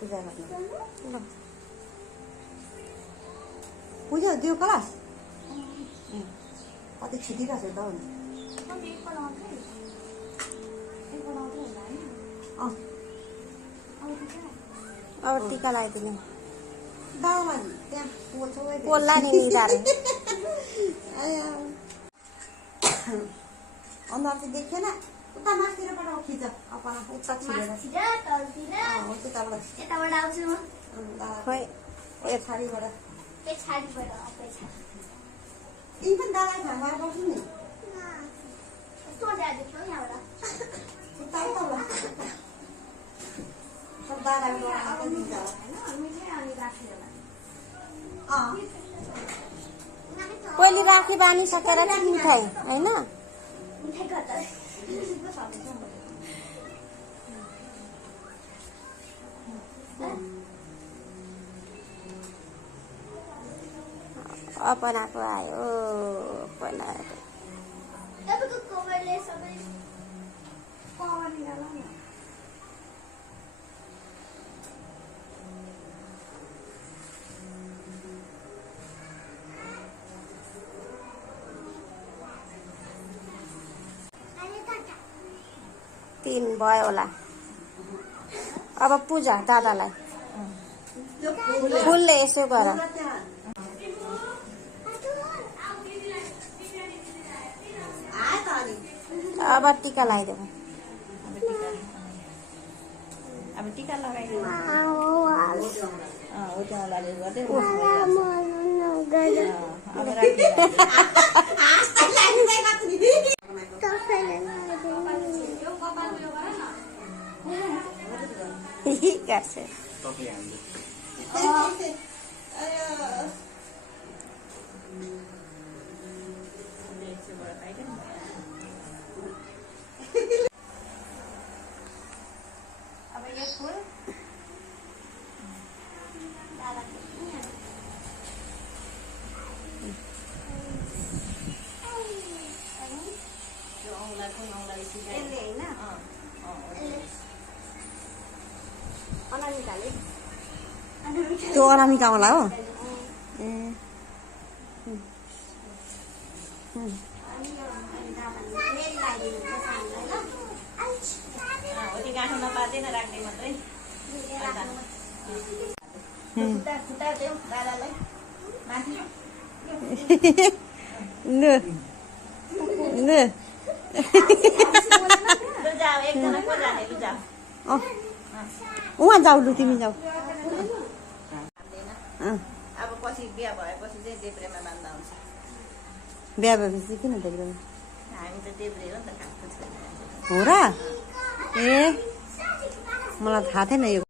पूजा गर्नु पूजा दियो कलास कति छिटिरहेको छ त अब टीका लगाइदिने दावा त्यहाँ पोल्ला नि निधारे अनुहार चाहिँ देखेन उता माथिबाट खिच अपना उता यताबाट आउँछु म खोइ छाडीबाट छाडीबाट तिमी पनि दादालाई खाएर बस्नु नि कस्तो मजा आयो यहाँबाट उता उता सब दादाले दिन्छ पहिले राखी बानिसकेर चाहिँ मिठाई होइन अपनाको आयो अपनाको तीन भयो होला अब पूजा दादालाई फुलले यसो गर अब टीका लगाइदेऊ अब टीका लगाइदिनु गर्छ अब यो फुल त्यो अनामिका होला हो ए उहाँ जाऊ लु तिमी जाऊ अब पछि बिहा भएपछि चाहिँ देब्रेमा बान्दा हुन्छ बिहा भएपछि किन देख्दैन हामी त देब्रे हो नि त खाएको छैन हो र ए मलाई थाहा थिएन यो